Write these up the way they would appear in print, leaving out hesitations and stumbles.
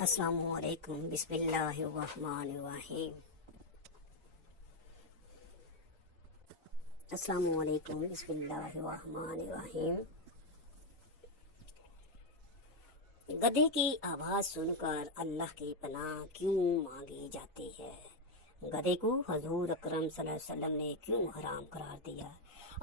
السلام علیکم، بسم اللہ الرحمن الرحیم۔ السلام علیکم، بسم اللہ الرحمن الرحیم۔ گدھے کی آواز سن کر اللہ کی پناہ کیوں مانگی جاتی ہے؟ گدھے کو حضور اکرم صلی اللہ علیہ وسلم نے کیوں حرام قرار دیا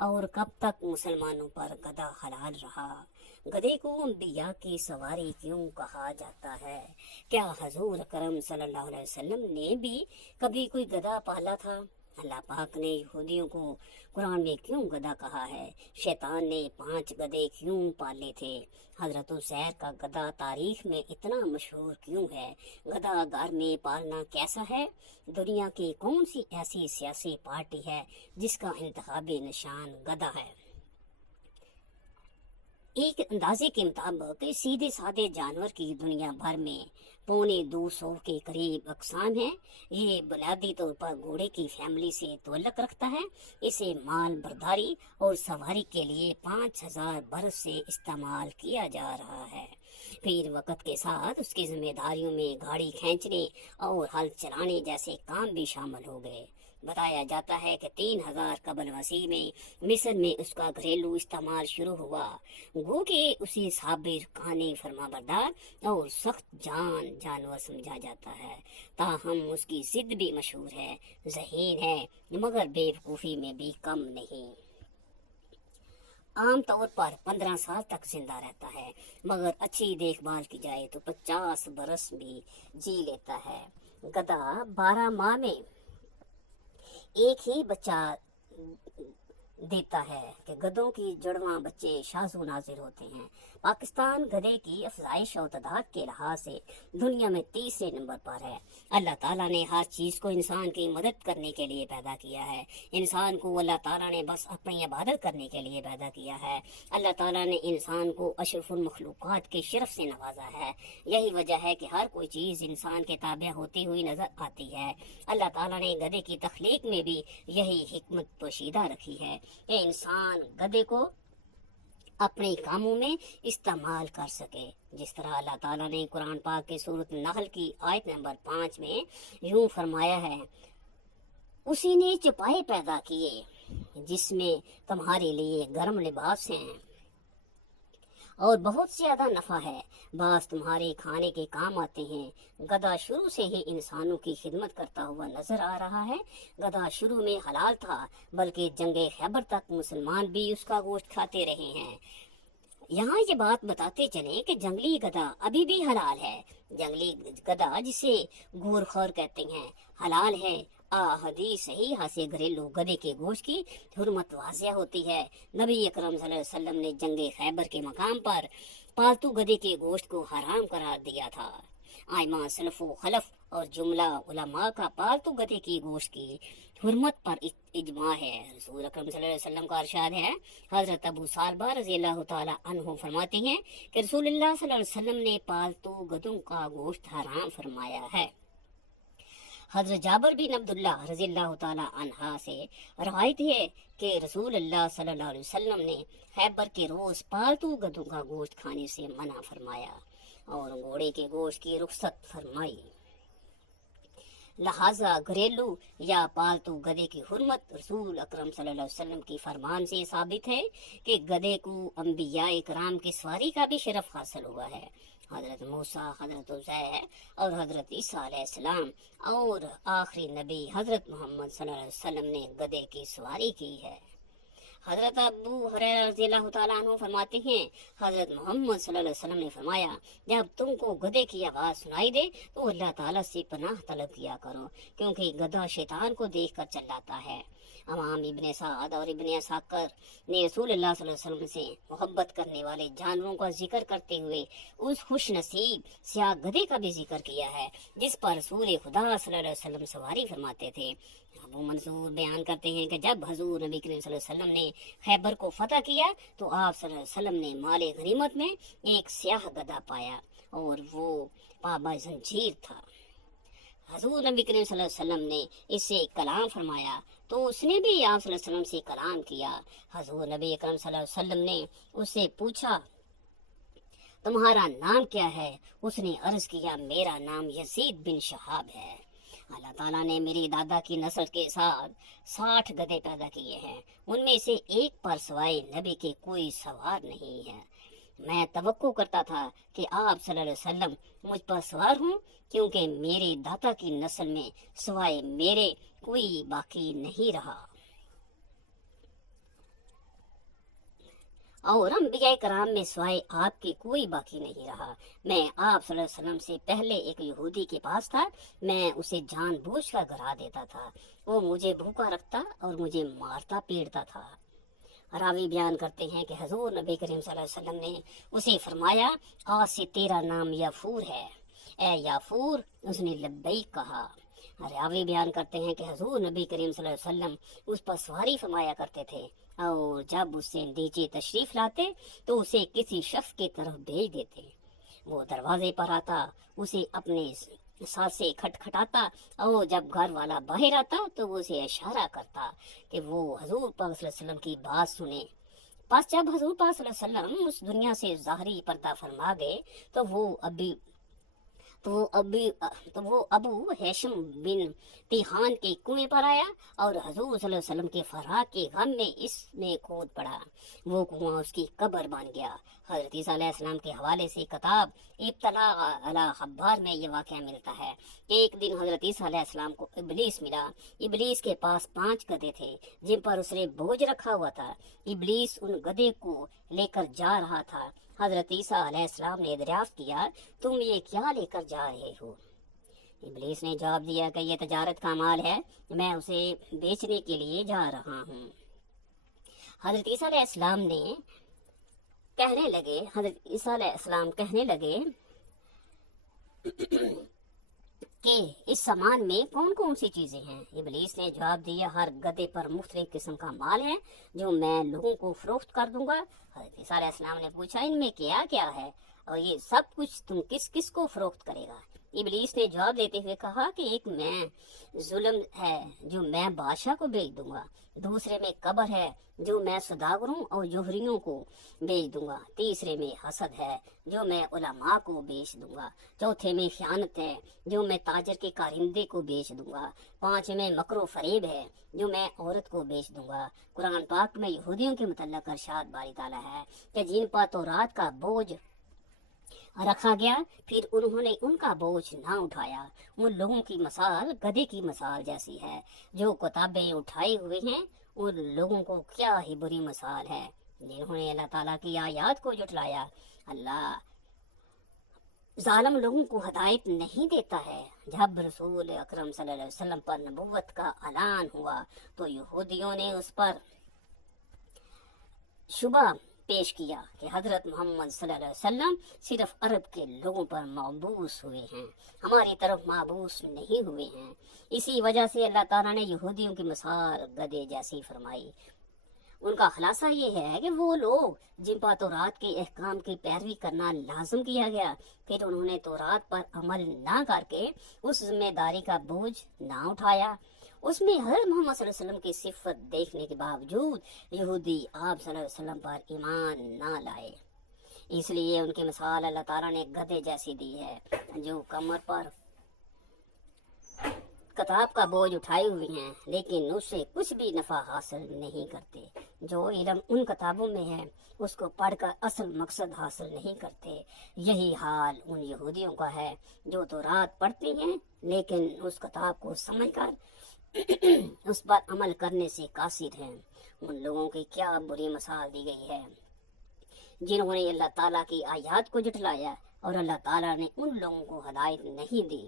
اور کب تک مسلمانوں پر گدھا حلال رہا؟ گدھے کو انبیاء کی سواری کیوں کہا جاتا ہے؟ کیا حضور اکرم صلی اللہ علیہ وسلم نے بھی کبھی کوئی گدھا پالا تھا؟ اللہ پاک نے یہودیوں کو قرآن میں کیوں گدھا کہا ہے؟ شیطان نے 5 گدھے کیوں پالے تھے؟ حضرت عزیر کا گدھا تاریخ میں اتنا مشہور کیوں ہے؟ گدھا گھر میں پالنا کیسا ہے؟ دنیا کی کون سی ایسی سیاسی پارٹی ہے جس کا انتخابی نشان گدھا ہے؟ ایک اندازے کے مطابق سیدھے سادے جانور کی دنیا بھر میں 250 کے قریب اقسام ہیں۔ یہ بنیادی طور پر گھوڑے کی فیملی سے تعلق رکھتا ہے۔ اسے مال برداری اور سواری کے لیے 5000 برس سے استعمال کیا جا رہا ہے۔ پھر وقت کے ساتھ اس کی ذمہ داریوں میں گاڑی کھینچنے اور ہل چلانے جیسے کام بھی شامل ہو گئے۔ بتایا جاتا ہے کہ 3000 قبل مسیح میں مصر میں اس کا گھریلو استعمال شروع ہوا۔ گو کہ اسے صابر، قانی، فرما بردار اور سخت جانور سمجھا جاتا ہے، تاہم اس کی ضد بھی مشہور ہے، ذہین ہے مگر بے وقوفی میں بھی کم نہیں۔ عام طور پر 15 سال تک زندہ رہتا ہے، مگر اچھی دیکھ بھال کی جائے تو 50 برس بھی جی لیتا ہے۔ گدھا 12 ماہ میں ایک ہی بچہ دیتا ہے کہ گدھوں کی جڑواں بچے شاذ و نادر ہوتے ہیں۔ پاکستان گدھے کی افزائش و تعداد کے لحاظ سے دنیا میں 30 نمبر پر ہے۔ اللہ تعالیٰ نے ہر چیز کو انسان کی مدد کرنے کے لیے پیدا کیا ہے۔ انسان کو اللہ تعالیٰ نے بس اپنی عبادت کرنے کے لیے پیدا کیا ہے۔ اللہ تعالیٰ نے انسان کو اشرف المخلوقات کے شرف سے نوازا ہے۔ یہی وجہ ہے کہ ہر کوئی چیز انسان کے تابع ہوتی ہوئی نظر آتی ہے۔ اللہ تعالیٰ نے گدھے کی تخلیق میں بھی یہی حکمت پوشیدہ رکھی ہے کہ انسان گدھے کو اپنے کاموں میں استعمال کر سکے۔ جس طرح اللہ تعالیٰ نے قرآن پاک کے سورۃ النحل کی آیت نمبر 5 میں یوں فرمایا ہے، اسی نے چپائے پیدا کیے جس میں تمہارے لیے گرم لباس ہیں اور بہت زیادہ نفع ہے، بعض تمہارے کھانے کے کام آتے ہیں۔ گدھا شروع سے ہی انسانوں کی خدمت کرتا ہوا نظر آ رہا ہے۔ گدھا شروع میں حلال تھا، بلکہ جنگ خیبر تک مسلمان بھی اس کا گوشت کھاتے رہے ہیں۔ یہاں یہ بات بتاتے چلیں کہ جنگلی گدھا ابھی بھی حلال ہے۔ جنگلی گدھا جسے گور خور کہتے ہیں حلال ہے۔ حدیث صحیحہ سے گھریلو گدھے کے گوشت کی حرمت واضح ہوتی ہے۔ نبی اکرم صلی اللہ علیہ وسلم نے جنگ خیبر کے مقام پر پالتو گدھے کے گوشت کو حرام قرار دیا تھا۔ ائمہ سلف و خلف اور جملہ علماء کا پالتو گدھے کی گوشت کی حرمت پر اجماع ہے۔ رسول اکرم صلی اللہ علیہ وسلم کا ارشاد ہے، حضرت ابو سالبہ رضی اللہ تعالی عنہ فرماتے ہیں کہ رسول اللہ صلی اللہ علیہ وسلم نے پالتو گدھوں کا گوشت حرام فرمایا ہے۔ حضرت جابر بن عبداللہ رضی اللہ تعالی عنہ سے روایت ہے کہ رسول اللہ صلی اللہ علیہ وسلم نے خیبر کے روز پالتو گدھوں کا گوشت کھانے سے منع فرمایا اور گھوڑے کے گوشت کی رخصت فرمائی۔ لہذا گھریلو یا پالتو گدھے کی حرمت رسول اکرم صلی اللہ علیہ وسلم کی فرمان سے ثابت ہے کہ گدھے کو انبیاء کرام کی سواری کا بھی شرف حاصل ہوا ہے۔ حضرت موسیٰ، حضرت عزیر اور حضرت عیسیٰ علیہ السلام اور آخری نبی حضرت محمد صلی اللہ علیہ وسلم نے گدھے کی سواری کی ہے۔ حضرت ابو ہریرہ رضی اللہ تعالیٰ عنہ فرماتے ہیں، حضرت محمد صلی اللہ علیہ وسلم نے فرمایا، جب تم کو گدھے کی آواز سنائی دے تو اللہ تعالیٰ سے پناہ طلب کیا کرو، کیونکہ گدھا شیطان کو دیکھ کر چلاتا ہے۔ امام ابن سعد اور ابن عساکر نے رسول اللہ صلی اللہ علیہ وسلم سے محبت کرنے والے جانوروں کا ذکر کرتے ہوئے اس خوش نصیب سیاہ گدھے کا بھی ذکر کیا ہے جس پر رسول خدا صلی اللہ علیہ وسلم سواری فرماتے تھے۔ ابو منصور بیان کرتے ہیں کہ جب حضور نبی کریم صلی اللہ علیہ وسلم نے خیبر کو فتح کیا تو آپ صلی اللہ علیہ وسلم نے مال غنیمت میں ایک سیاہ گدھا پایا اور وہ پابہ زنجیر تھا۔ حضور نبی کریم صلی اللہ علیہ وسلم نے اس سے کلام فرمایا تو اس نے بھی آپ صلی اللہ علیہ وسلم سے کلام کیا۔ حضور نبی اکرم صلی اللہ علیہ وسلم نے اس سے پوچھا تمہارا نام کیا ہے؟ اس نے عرض کیا میرا نام یزید بن شہاب ہے۔ اللہ تعالیٰ نے میری دادا کی نسل کے ساتھ 60 گدھے پیدا کیے ہیں، ان میں سے ایک پر سوائے نبی کے کوئی سوار نہیں ہے۔ میں توقع کرتا تھا کہ آپ صلی اللہ علیہ وسلم مجھ پر سوار ہوں، کیونکہ میرے دادا کی نسل میں سوائے میرے کوئی باقی نہیں رہا، اور انبیاء کرام میں سوائے آپ کی کوئی باقی نہیں رہا۔ میں آپ صلی اللہ علیہ وسلم سے پہلے ایک یہودی کے پاس تھا، میں اسے جان بوجھ کر گرا دیتا تھا، وہ مجھے بھوکا رکھتا اور مجھے مارتا پیٹتا تھا۔ راوی بیان کرتے ہیں کہ حضور نبی کریم صلی اللہ علیہ وسلم نے اسے فرمایا آج سے تیرا نام یافور ہے، اے یافور، اس نے لبیک کہا۔ راوی بیان کرتے ہیں کہ حضور نبی کریم صلی اللہ علیہ وسلم اس پر سواری فرمایا کرتے تھے، اور جب اس سے نیچے تشریف لاتے تو اسے کسی شخص کی طرف بھیج دیتے، وہ دروازے پر آتا، اسے اپنے ساتھ سے کھٹکھٹاتا، اور جب گھر والا باہر آتا تو وہ اسے اشارہ کرتا کہ وہ حضور پاک صلی اللہ علیہ وسلم کی بات سنے۔ پس جب حضور پاک صلی اللہ علیہ وسلم اس دنیا سے ظاہری پردہ فرما گئے تو وہ ابو ہیشم بن تیحان کے کنویں پر آیا، اور حضور صلی اللہ علیہ وسلم کے فراق کے غم میں اس میں کود پڑا، وہ کنواں اس کی قبر بن گیا۔ حضرت عیسیٰ علیہ السلام کے حوالے سے کتاب ابتلاء علی خبار میں یہ واقعہ ملتا ہے کہ ایک دن حضرت عیسیٰ علیہ السلام کو ابلیس ملا۔ ابلیس کے پاس 5 گدھے تھے جن پر اس نے بوجھ رکھا ہوا تھا۔ ابلیس ان گدھے کو لے کر جا رہا تھا۔ حضرت عیسیٰ علیہ السلام نے دریافت کیا تم یہ کیا لے کر جا رہے ہو؟ ابلیس نے جواب دیا کہ یہ تجارت کا مال ہے، میں اسے بیچنے کے لیے جا رہا ہوں۔ حضرت عیسیٰ علیہ السلام کہنے لگے کہ اس سامان میں کون کون سی چیزیں ہیں؟ ابلیس نے جواب دیا ہر گدھے پر مختلف قسم کا مال ہے جو میں لوگوں کو فروخت کر دوں گا۔ حضرت عیسیٰ علیہ السلام نے پوچھا ان میں کیا کیا ہے اور یہ سب کچھ تم کس کس کو فروخت کرے گا؟ ابلیس نے جواب دیتے ہوئے کہا کہ ایک میں ظلم ہے جو میں بادشاہ کو بیچ دوں گا، دوسرے میں قبر ہے جو میں سوداگروں اور جوہریوں کو بیچ دوں گا، تیسرے میں حسد ہے جو میں علماء کو بیچ دوں گا، چوتھے میں خیانت ہے جو میں تاجر کے کارندے کو بیچ دوں گا، 5 میں مکر و فریب ہے جو میں عورت کو بیچ دوں گا۔ قرآن پاک میں یہودیوں کے متعلق ارشاد باری تعالیٰ ہے کہ جن پر تورات کا بوجھ رکھا گیا پھر انہوں نے ان کا بوجھ نہ اٹھایا، ان لوگوں کی مثال گدھے کی مثال جیسی ہے جو کتابیں اٹھائے ہوئے ہیں، ان لوگوں کو کیا ہی بری مثال ہے جنہوں نے اللہ تعالیٰ کی آیات کو جھٹلایا۔ اللہ ظالم لوگوں کو ہدایت نہیں دیتا ہے۔ جب رسول اکرم صلی اللہ علیہ وسلم پر نبوت کا اعلان ہوا تو یہودیوں نے اس پر شبہ پیش کیا کہ حضرت محمد صلی اللہ علیہ وسلم صرف عرب کے لوگوں پر مبعوث ہوئے ہیں، ہماری طرف مبعوث نہیں ہوئے ہیں۔ اسی وجہ سے اللہ تعالیٰ نے یہودیوں کی مثال گدھے جیسی فرمائی۔ ان کا خلاصہ یہ ہے کہ وہ لوگ جن پر تورات کے احکام کی پیروی کرنا لازم کیا گیا، پھر انہوں نے تورات پر عمل نہ کر کے اس ذمہ داری کا بوجھ نہ اٹھایا، اس میں حضرت محمد صلی اللہ علیہ وسلم کی صفت دیکھنے کے باوجود یہودی آپ صلی اللہ علیہ وسلم پر ایمان نہ لائے، اس لیے ان کی مثال اللہ تعالیٰ نے گدھے جیسی دی ہے جو کمر پر کتاب کا بوجھ اٹھائے ہوئے ہیں لیکن اس سے کچھ بھی نفع حاصل نہیں کرتے۔ جو علم ان کتابوں میں ہے اس کو پڑھ کر اصل مقصد حاصل نہیں کرتے۔ یہی حال ان یہودیوں کا ہے جو تورات پڑھتے ہیں لیکن اس کتاب کو سمجھ کر اس پر عمل کرنے سے قاصر ہیں۔ ان لوگوں کی کیا بری مثال دی گئی ہے جنہوں نے اللہ تعالیٰ کی آیات کو جھٹلایا اور اللہ تعالیٰ نے ان لوگوں کو ہدایت نہیں دی۔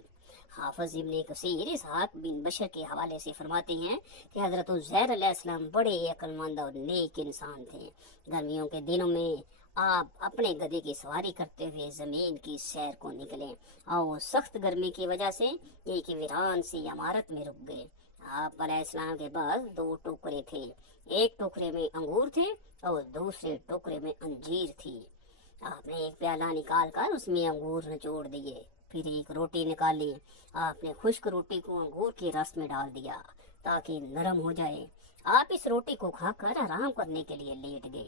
حافظ ابن کثیر اسحاق بن بشر کے حوالے سے فرماتے ہیں کہ حضرت عزیر علیہ السلام بڑے عقل مند اور نیک انسان تھے۔ گرمیوں کے دنوں میں آپ اپنے گدھے کی سواری کرتے ہوئے زمین کی سیر کو نکلے اور سخت گرمی کی وجہ سے ایک ویران سی عمارت میں رک گئے۔ آپ علیہ السلام کے پاس 2 ٹوکرے تھے، ایک ٹوکرے میں انگور تھے اور دوسرے ٹوکرے میں انجیر تھی۔ آپ نے ایک پیالہ نکال کر اس میں انگور نچوڑ دیے، پھر ایک روٹی نکالی، آپ نے خشک روٹی کو انگور کے رس میں ڈال دیا تاکہ نرم ہو جائے۔ آپ اس روٹی کو کھا کر آرام کرنے کے لیے لیٹ گئے۔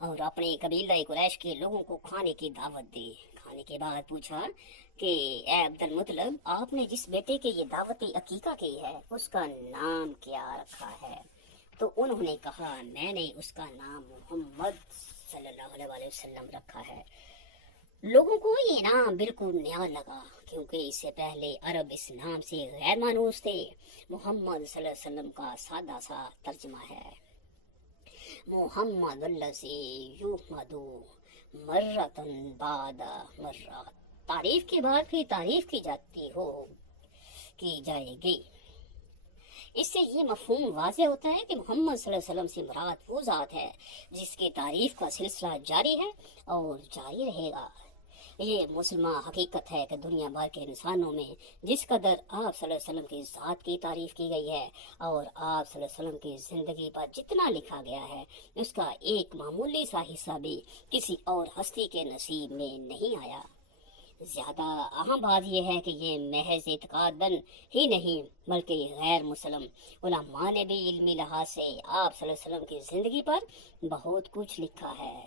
اور اپنے قبیلہ قریش کے لوگوں کو کھانے کی دعوت دی۔ کھانے کے بعد پوچھا کہ اے عبد المطلب، آپ نے جس بیٹے کے یہ دعوت عقیقہ کی ہے اس کا نام کیا رکھا ہے؟ تو انہوں نے کہا میں نے اس کا نام محمد صلی اللہ علیہ وسلم رکھا ہے۔ لوگوں کو یہ نام بالکل نیا لگا کیونکہ اس سے پہلے عرب اس نام سے غیر مانوس تھے۔ محمد صلی اللہ علیہ وسلم کا سادہ سا ترجمہ ہے، محمد الذی یحمد مرۃ بعد مرہ، تعریف کے بعد پھر تعریف کی جائے گی۔ اس سے یہ مفہوم واضح ہوتا ہے کہ محمد صلی اللہ علیہ وسلم سے مراد وہ ذات ہے جس کی تعریف کا سلسلہ جاری ہے اور جاری رہے گا۔ یہ مسلمہ حقیقت ہے کہ دنیا بھر کے انسانوں میں جس قدر آپ صلی اللہ علیہ وسلم کی ذات کی تعریف کی گئی ہے اور آپ صلی اللہ علیہ وسلم کی زندگی پر جتنا لکھا گیا ہے اس کا ایک معمولی سا حصہ بھی کسی اور ہستی کے نصیب میں نہیں آیا۔ زیادہ اہم بات یہ ہے کہ یہ محض اعتقاد بن ہی نہیں بلکہ غیر مسلم علماء نے بھی علمی لحاظ سے آپ صلی اللہ علیہ وسلم کی زندگی پر بہت کچھ لکھا ہے۔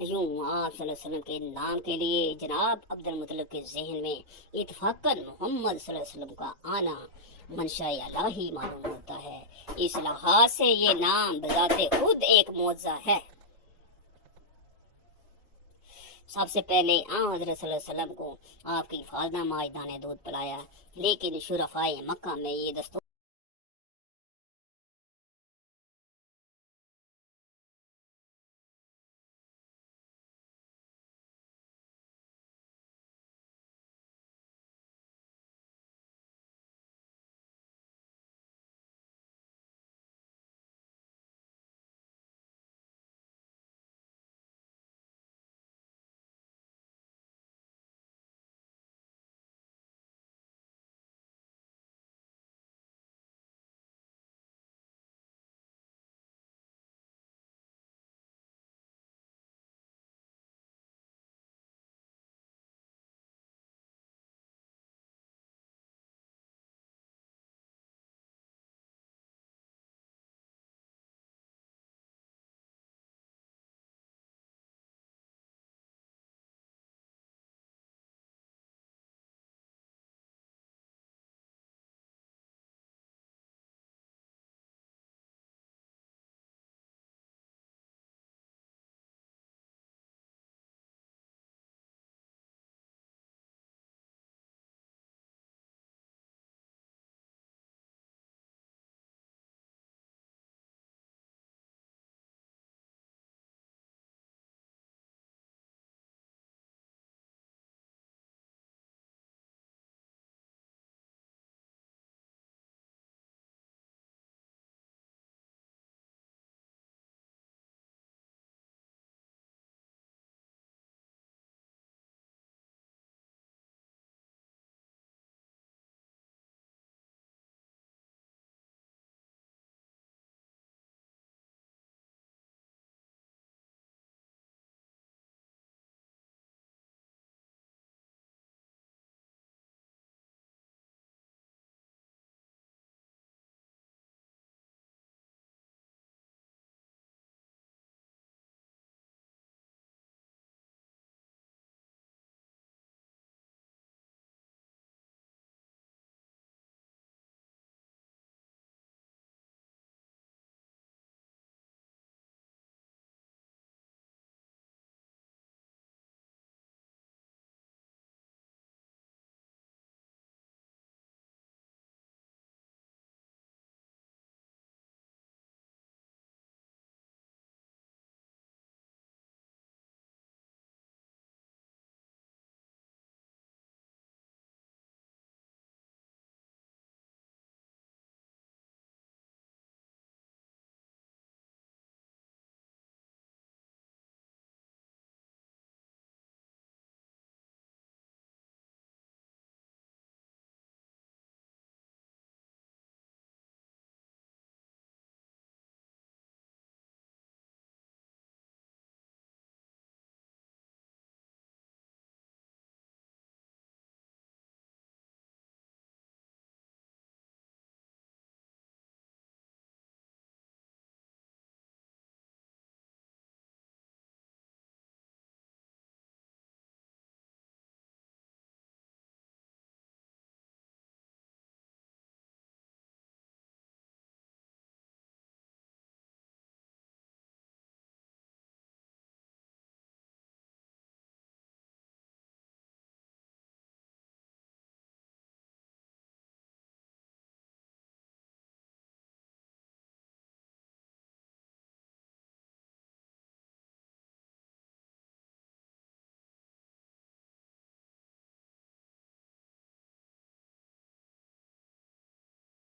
یوں آپ صلی اللہ علیہ وسلم کے نام کے لیے جناب عبد المطلب کے ذہن میں اتفاقاً محمد صلی اللہ علیہ وسلم کا آنا منشاء الہی معلوم ہوتا ہے۔ اس لحاظ سے یہ نام بذات خود ایک معجزہ ہے۔ سب سے پہلے حضرت صلی اللہ علیہ وسلم کو آپ کی فاطمہ ماجدہ نے دودھ پلایا، لیکن شرفائے مکہ میں یہ دستور